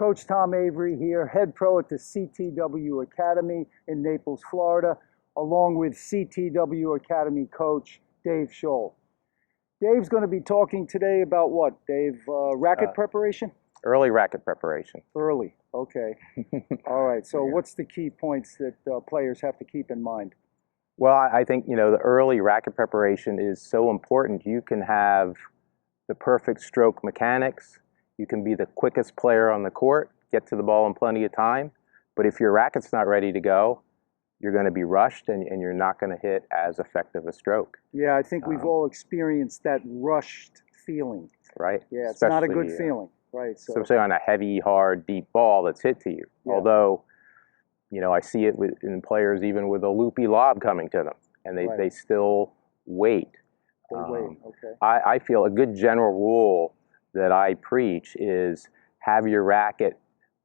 Coach Tom Avery here, head pro at the CTW Academy in Naples, Florida, along with CTW Academy coach Dave Scholl. Dave's going to be talking today about what, Dave? Racket preparation? Early racket preparation. Early, okay. All right, so what's the key points that players have to keep in mind? Well, I think, the early racket preparation is so important. You can have the perfect stroke mechanics. You can be the quickest player on the court, get to the ball in plenty of time. But if your racket's not ready to go, you're going to be rushed and you're not going to hit as effective a stroke. Yeah, I think we've all experienced that rushed feeling. Right? Yeah, it's not a good feeling. Right. So especially on a heavy, hard, deep ball that's hit to you. Yeah. Although, I see it in players even with a loopy lob coming to them, and they still wait. They wait, okay. I feel a good general rule that I preach is have your racket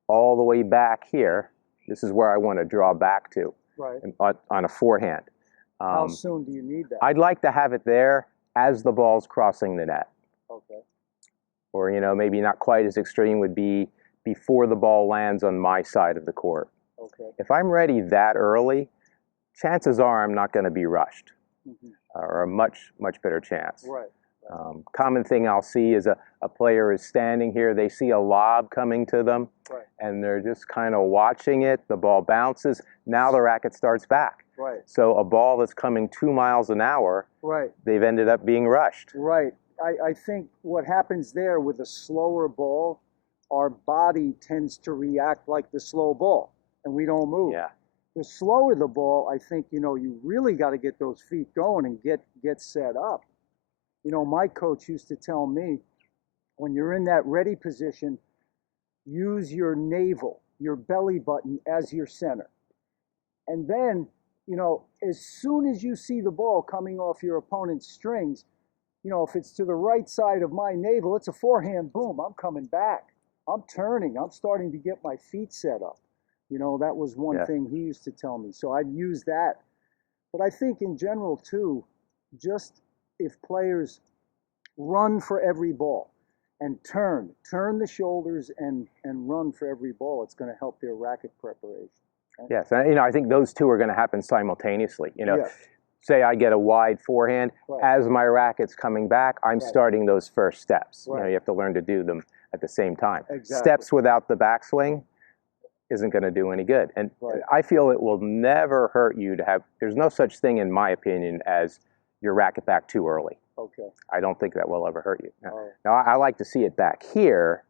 all the way back here. This is where I want to draw back to, on a forehand. How soon do you need that? I'd like to have it there as the ball's crossing the net. Okay. Or, maybe not quite as extreme would be before the ball lands on my side of the court. Okay. If I'm ready that early, chances are I'm not going to be rushed, or a much better chance. Right. Common thing I'll see is a player is standing here, they see a lob coming to them, and they're just kind of watching it, the ball bounces, now the racket starts back. Right. So a ball that's coming 2 miles an hour, they've ended up being rushed. Right. I think what happens there with a slower ball, our body tends to react like the slow ball, and we don't move. Yeah. The slower the ball, I think, you really got to get those feet going and get set up. My coach used to tell me, when you're in that ready position, use your navel, your belly button as your center. And then, as soon as you see the ball coming off your opponent's strings, if it's to the right side of my navel, it's a forehand, boom, I'm coming back. I'm turning, I'm starting to get my feet set up. That was one thing he used to tell me. So I'd use that. But I think in general, too, just if players run for every ball and turn the shoulders and run for every ball, it's going to help their racket preparation. Right? Yes, and I think those two are going to happen simultaneously. Say I get a wide forehand, as my racket's coming back, I'm starting those first steps. You have to learn to do them at the same time. Exactly. Steps without the backswing isn't going to do any good. And I feel it will never hurt you to have, there's no such thing in my opinion as your racket back too early. Okay. I don't think that will ever hurt you. Now I like to see it back here,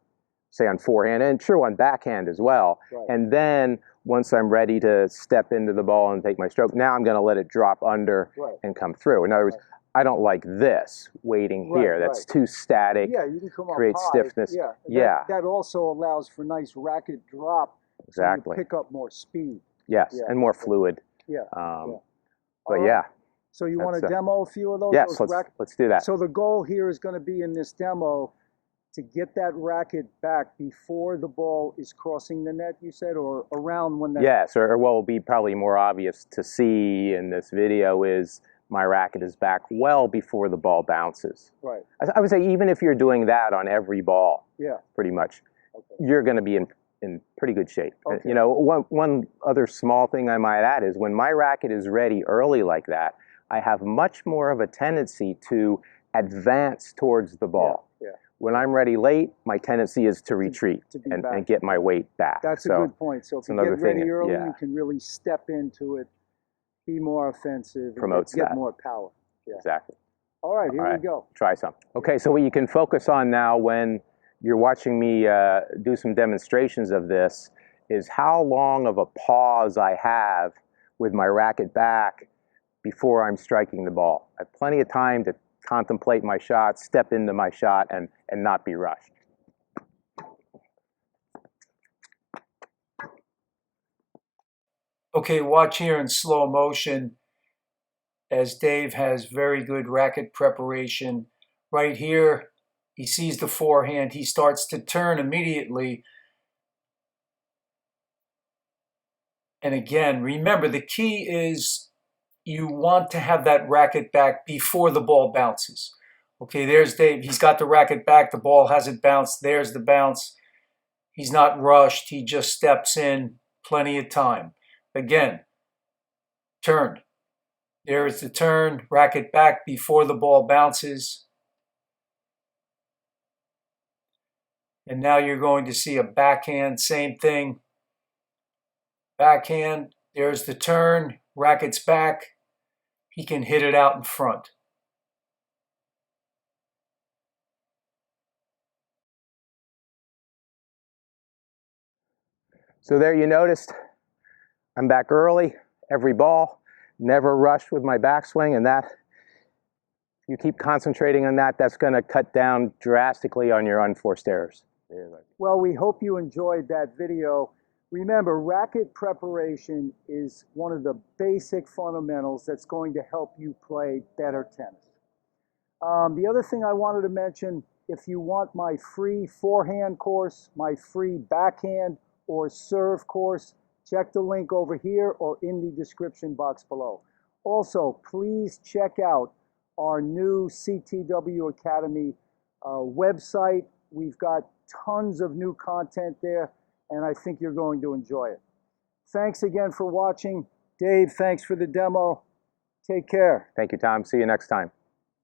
say on forehand, and true on backhand as well. And then once I'm ready to step into the ball and take my stroke, now I'm going to let it drop under and come through. In other words, I don't like this waiting here. That's too static. Yeah, you can come up creates high. stiffness. Yeah. That also allows for nice racket drop. Exactly. So you pick up more speed. Yes, and more fluid. But yeah. So you want to demo a few of those? Yes, let's do that. So the goal here is going to be in this demo to get that racket back before the ball is crossing the net, you said, or around when that... Yes, or what will be probably more obvious to see in this video is my racket is back well before the ball bounces. Right. I would say even if you're doing that on every ball, pretty much, you're going to be in pretty good shape. Okay. One other small thing I might add is when my racket is ready early like that, I have much more of a tendency to advance towards the ball. Yeah. When I'm ready late, my tendency is to retreat and get my weight back. That's a good point. So if you get ready early, you can really step into it, be more offensive, and get more power. Yeah. Exactly. All right, here we go. Try some. Okay, so what you can focus on now when you're watching me do some demonstrations of this is how long of a pause I have with my racket back before I'm striking the ball. I have plenty of time to contemplate my shot, step into my shot, and not be rushed. Okay, watch here in slow motion as Dave has very good racket preparation. Right here, he sees the forehand. He starts to turn immediately. And again, remember, the key is you want to have that racket back before the ball bounces. Okay, there's Dave. He's got the racket back. The ball hasn't bounced. There's the bounce. He's not rushed. He just steps in, plenty of time. Again, turn. There's the turn, racket back before the ball bounces. And now you're going to see a backhand, same thing. Backhand, there's the turn, racket's back. He can hit it out in front. So there you noticed, I'm back early, every ball, never rushed with my backswing, and that, you keep concentrating on that, that's gonna cut down drastically on your unforced errors. Well, we hope you enjoyed that video. Remember, racket preparation is one of the basic fundamentals that's going to help you play better tennis. The other thing I wanted to mention, if you want my free forehand course, my free backhand or serve course, check the link over here or in the description box below. Also, please check out our new CTW Academy website. We've got tons of new content there, and I think you're going to enjoy it. Thanks again for watching. Dave, thanks for the demo. Take care. Thank you, Tom. See you next time.